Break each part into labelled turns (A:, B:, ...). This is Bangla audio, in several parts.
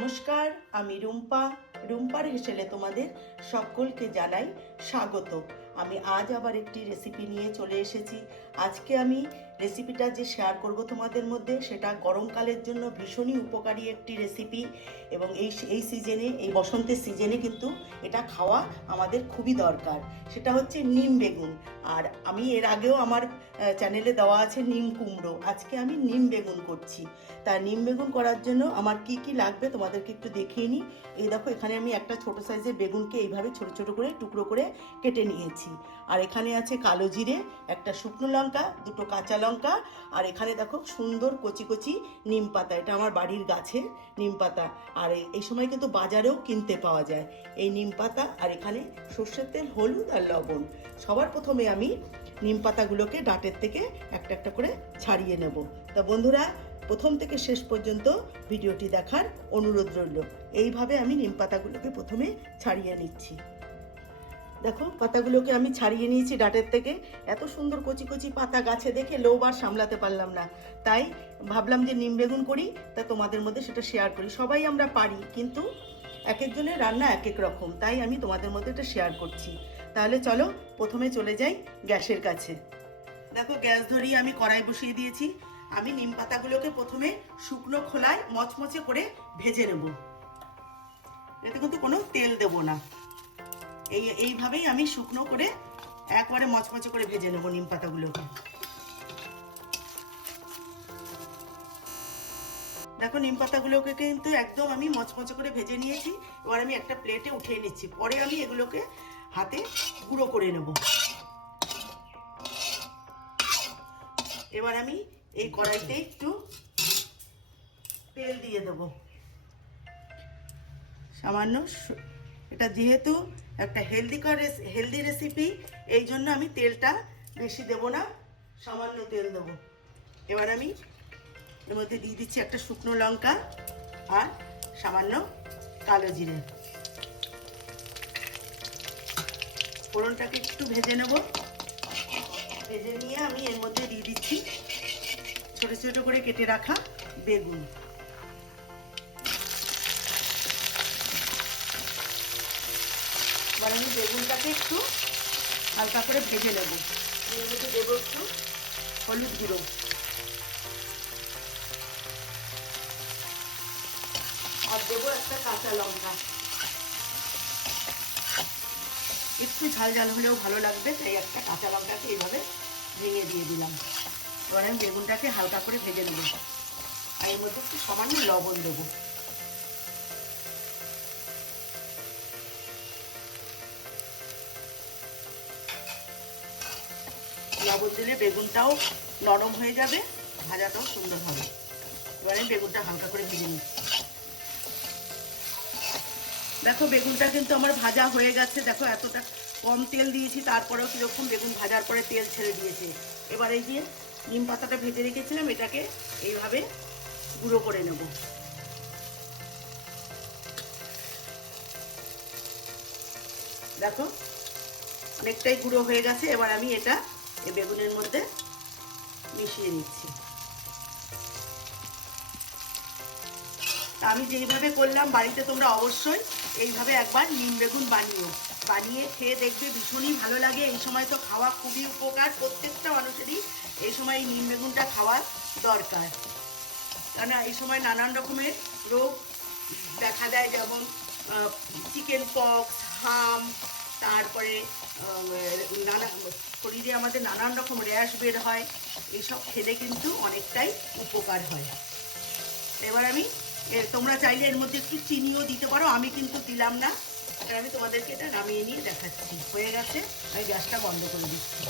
A: নমস্কার আমি রুম্পা। রুম্পার হেসেলে তোমাদের সকলকে জানাই স্বাগত। আমি আজ আবার একটি রেসিপি নিয়ে চলে এসেছি। আজকে আমি রেসিপিটা যে শেয়ার করব তোমাদের মধ্যে, সেটা গরমকালের জন্য ভীষণই উপকারী একটি রেসিপি এবং এই এই সিজনে এই বসন্তের সিজনে কিন্তু এটা খাওয়া আমাদের খুবই দরকার। সেটা হচ্ছে নিম বেগুন। আর আমি এর আগেও আমার চ্যানেলে দেওয়া আছে নিম কুমড়ো। আজকে আমি নিম বেগুন করছি। তা নিম বেগুন করার জন্য আমার কি কি লাগবে তোমাদেরকে একটু দেখিয়ে নিই। এই দেখো, এখানে আমি একটা ছোট সাইজের বেগুনকে এইভাবে ছোট ছোট করে টুকরো করে কেটে নিয়েছি। আর এখানে আছে কালো জিরে, একটা শুকনো লঙ্কা, দুটো কাঁচা লঙ্কা, আর এখানে দেখো সুন্দর কচি কচি নিম পাতা। এটা আমার বাড়ির গাছের নিম পাতা। আর এই সময় কিন্তু বাজারেও কিনতে পাওয়া যায় এই নিম পাতা। আর এখানে সর্ষের তেল, হলুদ আর লবণ। সবার প্রথমে আমি নিম পাতাগুলোকে ডাটের থেকে একটা একটা করে ছাড়িয়ে নেব। তা বন্ধুরা, প্রথম থেকে শেষ পর্যন্ত ভিডিওটি দেখার অনুরোধ রইল। এইভাবে আমি নিম পাতাগুলোকে প্রথমে ছাড়িয়ে নিচ্ছি। দেখো, পাতাগুলোকে আমি ছাড়িয়ে নিয়েছি ডাটের থেকে। এত সুন্দর কচি কচি পাতা গাছে দেখে লোভ আর সামলাতে পারলাম না। তাই ভাবলাম যে নিম বেগুন করি, তা তোমাদের মধ্যে সেটা শেয়ার করি। সবাই আমরা পারি, কিন্তু এক একজনের রান্না এক এক রকম, তাই আমি তোমাদের মধ্যে এটা শেয়ার করছি। তাহলে চলো, প্রথমে চলে যাই গ্যাসের কাছে। দেখো, গ্যাস ধরিয়ে আমি কড়াই বসিয়ে দিয়েছি। আমি নিম পাতাগুলোকে প্রথমে শুকনো খোলায় মচমচে করে ভেজে নেব। এতে কিন্তু কোনো তেল দেব না। এই, এইভাবেই আমি শুকনো করে একবারে মচমচে করে ভেজে নেব নিম পাতাগুলোকে। দেখো, নিম পাতাগুলোকে কিন্তু একদম আমি মচমচে করে ভেজে নিয়েছি। এবার আমি একটা প্লেটে উঠিয়ে নিচ্ছি। পরে আমি এগুলোকে হাতে গুঁড়ো করে নেব। এবার আমি এই কড়াইতে একটু তেল দিয়ে দেবো। সামান্য এটা যেহেতু একটা হেলদি হেলদি রেসিপি এই জন্য আমি তেলটা বেশি দেব না, সামান্য তেল দেবো। এবার আমি এর মধ্যে দিয়ে দিচ্ছি একটা শুকনো লঙ্কা আর সামান্য কালো জিরে। ফোড়নটাকে একটু ভেজে নেব। ভেজে নিয়ে আমি এর মধ্যে দিয়ে দিচ্ছি ছোটো ছোটো করে কেটে রাখা বেগুন। এবার আমি বেগুনটাকে একটু হালকা করে ভেজে নেব। এর দেবো একটু হলুদ গুঁড়ো। আর দেবো একটা কাঁচা লঙ্কা। একটু ঝাল ঝাল হলেও ভালো লাগবে, তাই একটা কাঁচা লঙ্কাকে এইভাবে ভেঙে দিয়ে দিলাম। এবার আমি বেগুনটাকে হালকা করে ভেজে নেব। আর এর মধ্যে একটু সামান্য লবণ দেবো। লবণ দিলে বেগুনটাও নরম হয়ে যাবে, ভাজাটাও সুন্দর হবে। এবার আমি বেগুনটা হালকা করে ভেজে নিচ্ছি। দেখো, বেগুনটা কিন্তু আমার ভাজা হয়ে গেছে। দেখো, এতটা কম তেল দিয়েছি, তারপরেও কীরকম বেগুন ভাজার পরে তেল ছেড়ে দিয়েছে। এবার এই যে নিম পাতাটা ভেজে রেখেছিলাম, এটাকে এইভাবে গুঁড়ো করে নেব। দেখো, অনেকটাই গুঁড়ো হয়ে গেছে। এবার আমি এটা এই বেগুনের মধ্যে মিশিয়ে নিচ্ছি। আমি যেইভাবে করলাম, বাড়িতে তোমরা অবশ্যই এইভাবে একবার নিম বেগুন বানিও। বানিয়ে খেয়ে দেখবে ভীষণই ভালো লাগে। এই সময় তো খাওয়া খুবই উপকার প্রত্যেকটা মানুষেরই। এই সময় নিম বেগুনটা খাওয়া দরকার। কেননা এই সময় নানান রকমের রোগ দেখা দেয়, যেমন চিকেন পক্স, হাম তারপরে নানা, শরীরে আমাদের নানান রকম র্যাশ বের হয়। এইসব খেলে কিন্তু অনেকটাই উপকার হয়। এবার আমি তোমরা চাইলে এর মধ্যে একটু চিনিও দিতে পারো। আমি কিন্তু দিলাম না। আমি তোমাদেরকে এটা নামিয়ে নিয়ে দেখাচ্ছি। হয়ে গেছে, আমি গ্যাসটা বন্ধ করে দিচ্ছি।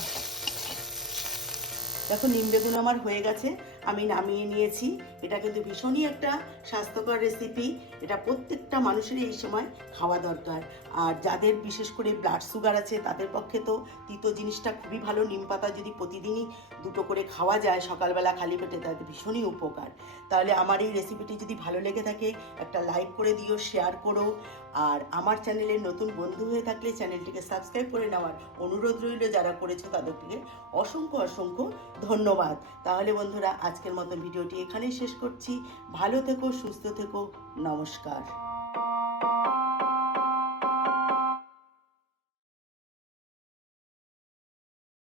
A: দেখো, নিম বেগুন আমার হয়ে গেছে। আমি নামিয়ে নিয়েছি। এটা কিন্তু ভীষণই একটা স্বাস্থ্যকর রেসিপি এটা প্রত্যেকটা মানুষেরই এই সময় খাওয়া দরকার। আর যাদের বিশেষ করে ব্লাড সুগার আছে, তাদের পক্ষে তো তিতো জিনিসটা খুবই ভালো। নিম পাতা যদি প্রতিদিনই দুটো করে খাওয়া যায়, সকালবেলা খালি পেটে তাতে ভীষণই উপকার। তাহলে আমার এই রেসিপিটি যদি ভালো লেগে থাকে, একটা লাইক করে দিও শেয়ার করো। আর আমার চ্যানেলের নতুন বন্ধু হয়ে থাকলে চ্যানেলটিকে সাবস্ক্রাইব করে নেওয়ার অনুরোধ রইল। যারা করেছ, তাদেরকে অসংখ্য অসংখ্য ধন্যবাদ। তাহলে বন্ধুরা আজকের মতন ভিডিওটি এখানেই শেষ করছি। ভালো থেকো সুস্থ থেকো। নমস্কার।